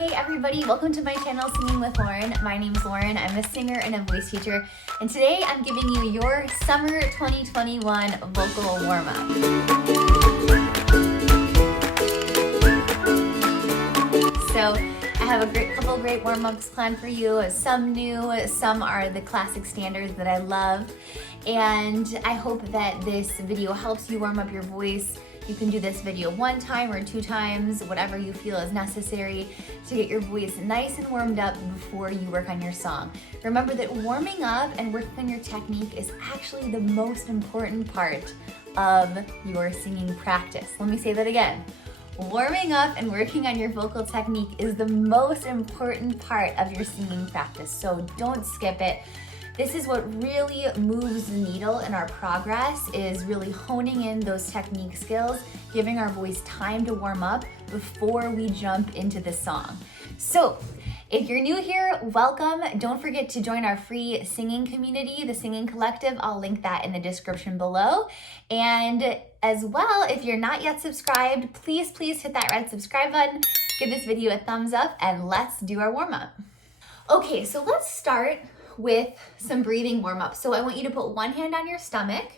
Hey everybody, welcome to my channel Singing with Lauren. My name is Lauren, I'm a singer and a voice teacher, and today I'm giving you your summer 2021 vocal warm-up. So I have a couple great warm-ups planned for you, some new, some are the classic standards that I love, and I hope that this video helps you warm up your voice. You can do this video 1 time or 2 times, whatever you feel is necessary to get your voice nice and warmed up before you work on your song. Remember that warming up and working on your technique is actually the most important part of your singing practice. Let me say that again. Warming up and working on your vocal technique is the most important part of your singing practice, so don't skip it. This is what really moves the needle in our progress, is really honing in those technique skills, giving our voice time to warm up before we jump into the song. So if you're new here, welcome. Don't forget to join our free singing community, the Singing Collective. I'll link that in the description below. And as well, if you're not yet subscribed, please hit that red subscribe button, give this video a thumbs up, and let's do our warm-up. Okay, so let's start with some breathing warm-up. So I want you to put one hand on your stomach.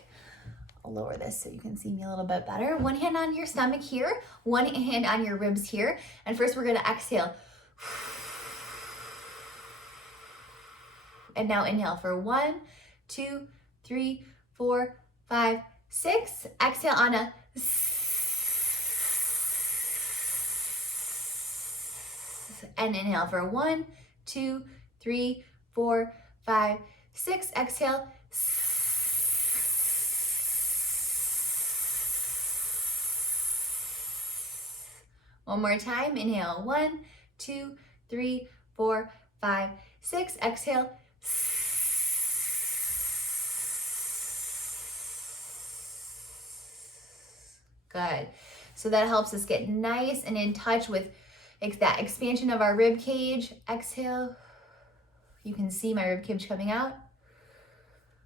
I'll lower this so you can see me a little bit better. One hand on your stomach here, one hand on your ribs here. And first we're gonna exhale. And now inhale for 1, 2, 3, 4, 5, 6. Exhale on a and inhale for 1, 2, 3, 4, 5, 6. Exhale. One more time. Inhale. 1, 2, 3, 4, 5, 6. Exhale. Good. So that helps us get nice and in touch with that expansion of our rib cage. Exhale. You can see my rib cage coming out.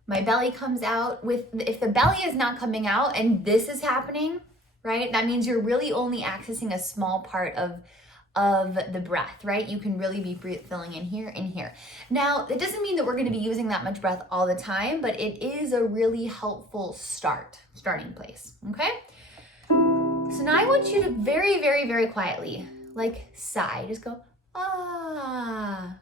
My belly comes out. If the belly is not coming out and this is happening, right, that means you're really only accessing a small part of the breath, right? You can really be filling in here and here. Now, it doesn't mean that we're gonna be using that much breath all the time, but it is a really helpful starting place, okay? So now I want you to very quietly, like sigh, just go, ah.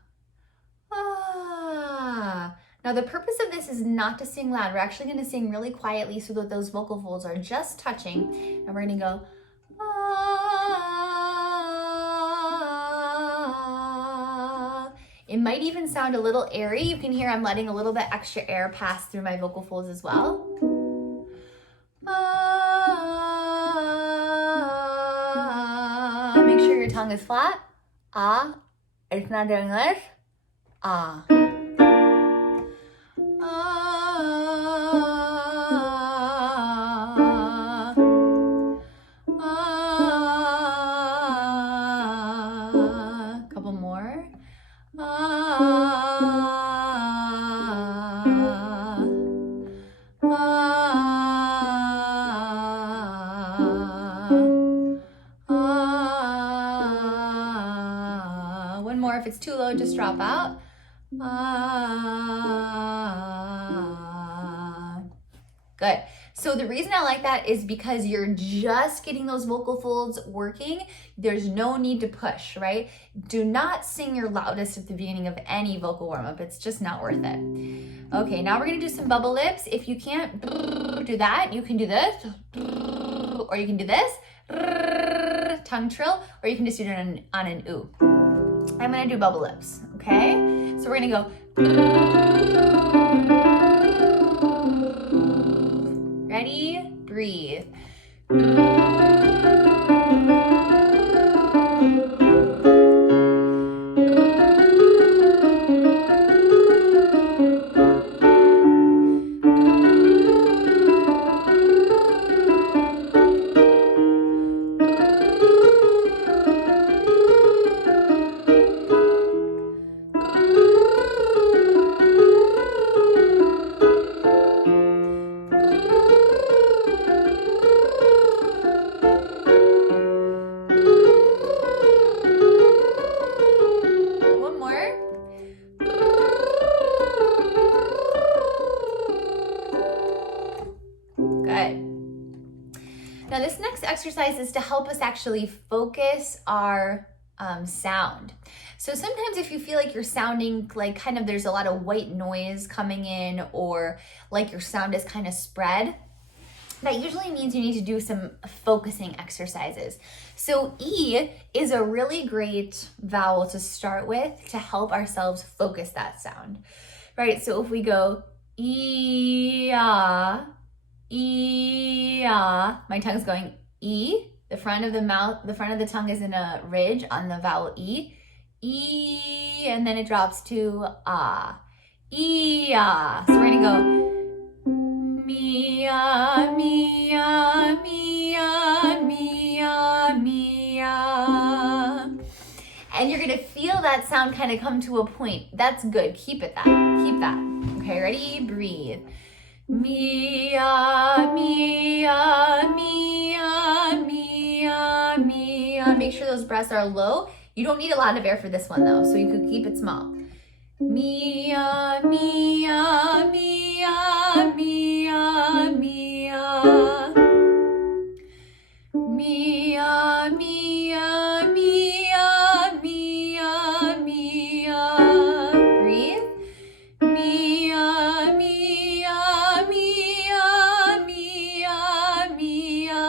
Ah. Now the purpose of this is not to sing loud. We're actually going to sing really quietly so that those vocal folds are just touching. And we're going to go, ah. It might even sound a little airy. You can hear I'm letting a little bit extra air pass through my vocal folds as well. Ah. Make sure your tongue is flat. Ah. It's not doing this. Ah. Ah. Ah. Couple more. Ah. Ah. One more. If it's too low, just drop out. Good. So the reason I like that is because you're just getting those vocal folds working. There's no need to push, right? Do not sing your loudest at the beginning of any vocal warm-up. It's just not worth it. Okay, now we're gonna do some bubble lips. If you can't do that, you can do this, or you can do this, tongue trill, or you can just do it on an ooh. I'm gonna do bubble lips, okay? So we're gonna go. Ready? Breathe. exercise is to help us actually focus our sound. So sometimes if you feel like you're sounding like kind of there's a lot of white noise coming in, or like your sound is kind of spread, that usually means you need to do some focusing exercises. So E is a really great vowel to start with to help ourselves focus that sound, right? So if we go E-ah, E-ah, my tongue's going E, the front of the mouth, the front of the tongue is in a ridge on the vowel E, E, and then it drops to ah, E-ah. So we're gonna go Mia, Mia, Mia, Mia, Mia. And you're gonna feel that sound kind of come to a point. That's good. Keep it that. Keep that. Okay, ready? Breathe. Mia, Mia, Mia, Mia, Mia. Make sure those breaths are low. You don't need a lot of air for this one though, so you could keep it small. Mia, Mia, Mia, Mia, Mia. Mia, Mia, Mia, Mia, Mia. Breathe. Mia, Mia, Mia, Mia, Mia.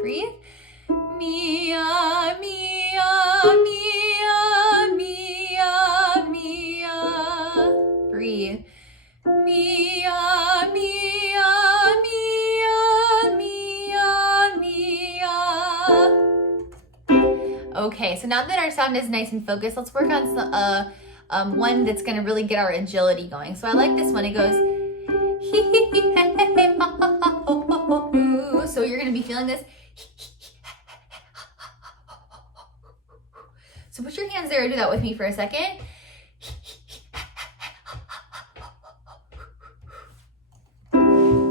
Breathe. Mia, Mia, Mia, Mia, Mia. Breathe. Mia, Mia, Mia, Mia, Mia. Okay, so now that our sound is nice and focused, let's work on some, one that's gonna really get our agility going. So I like this one. It goes, so you're gonna be feeling this. So put your hands there and do that with me for a second.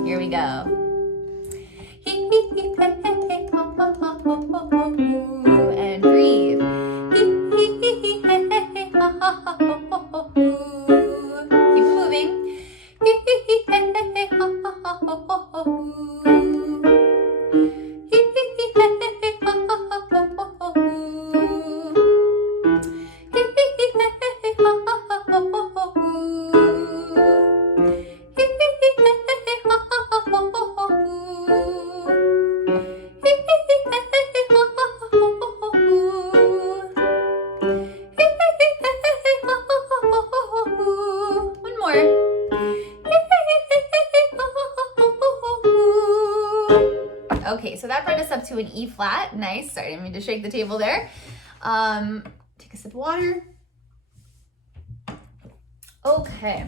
Here we go. And breathe. Keep moving. Okay, so that brought us up to an E flat. Nice. Sorry, I didn't mean to shake the table there. Take a sip of water. Okay.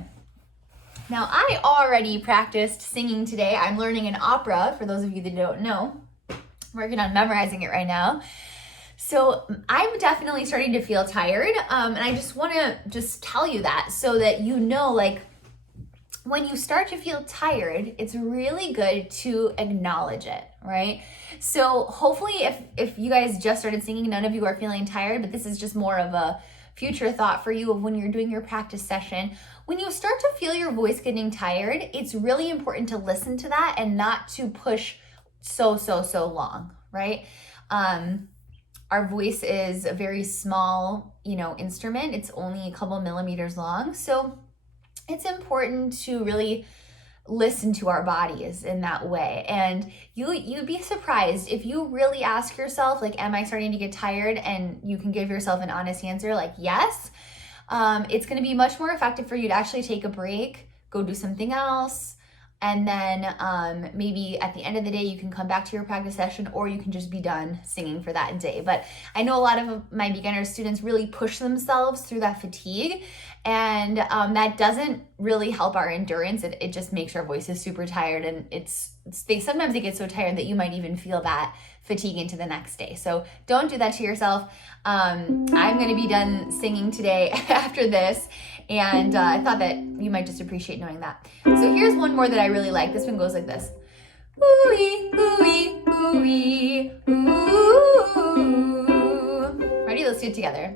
Now, I already practiced singing today. I'm learning an opera, for those of you that don't know. I'm working on memorizing it right now. So I'm definitely starting to feel tired, and I just want to just tell you that so that you know, like, when you start to feel tired, it's really good to acknowledge it, right? So hopefully if you guys just started singing, none of you are feeling tired, but this is just more of a future thought for you of when you're doing your practice session. When you start to feel your voice getting tired, it's really important to listen to that and not to push so long, right? Our voice is a very small, instrument. It's only a couple millimeters long. So it's important to really listen to our bodies in that way. And you'd be surprised if you really ask yourself, like, am I starting to get tired? And you can give yourself an honest answer, like, yes. It's going to be much more effective for you to actually take a break, go do something else. And then maybe at the end of the day, you can come back to your practice session, or you can just be done singing for that day. But I know a lot of my beginner students really push themselves through that fatigue, and that doesn't really help our endurance. It just makes our voices super tired, and sometimes they get so tired that you might even feel that fatigue into the next day. So don't do that to yourself. I'm going to be done singing today after this, and I thought that you might just appreciate knowing that. So here's one more that I really like. This one goes like this. Ooh-wee, ooh-wee, ooh-wee, ooh. Ready? Let's do it together.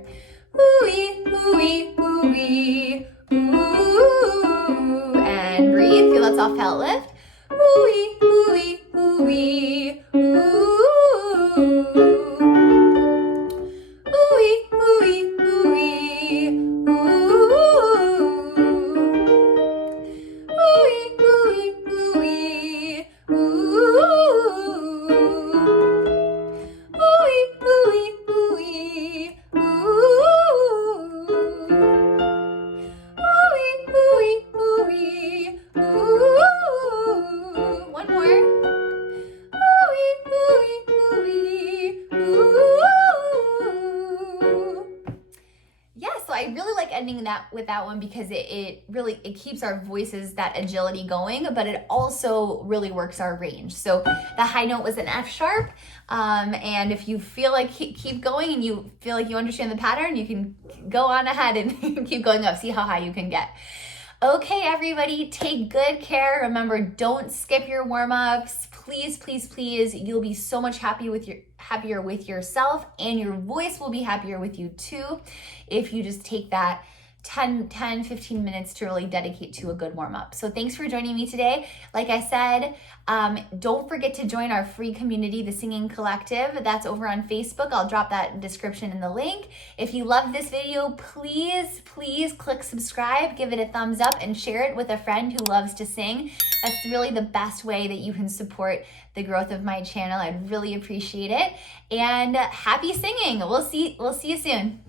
Ooh-wee, ooh-wee, ooh-wee, ooh. And breathe. Feel that soft palate lift. Ooh-wee, ooh-wee, ooh-wee, ooh. I really like ending that with that one because it really keeps our voices, that agility going, but it also really works our range. So the high note was an F sharp, and if you feel like keep going and you feel like you understand the pattern, you can go on ahead and keep going up. See how high you can get. Okay, everybody, take good care. Remember, don't skip your warm-ups. Please, please, please. You'll be so much happier with yourself, and your voice will be happier with you too if you just take that 10-15 minutes to really dedicate to a good warm-up. So thanks for joining me today. Like I said, don't forget to join our free community, the Singing Collective. That's over on Facebook. I'll drop that description in the link. If you love this video, please, please click subscribe, give it a thumbs up, and share it with a friend who loves to sing. That's really the best way that you can support the growth of my channel. I'd really appreciate it. And happy singing. We'll see you soon.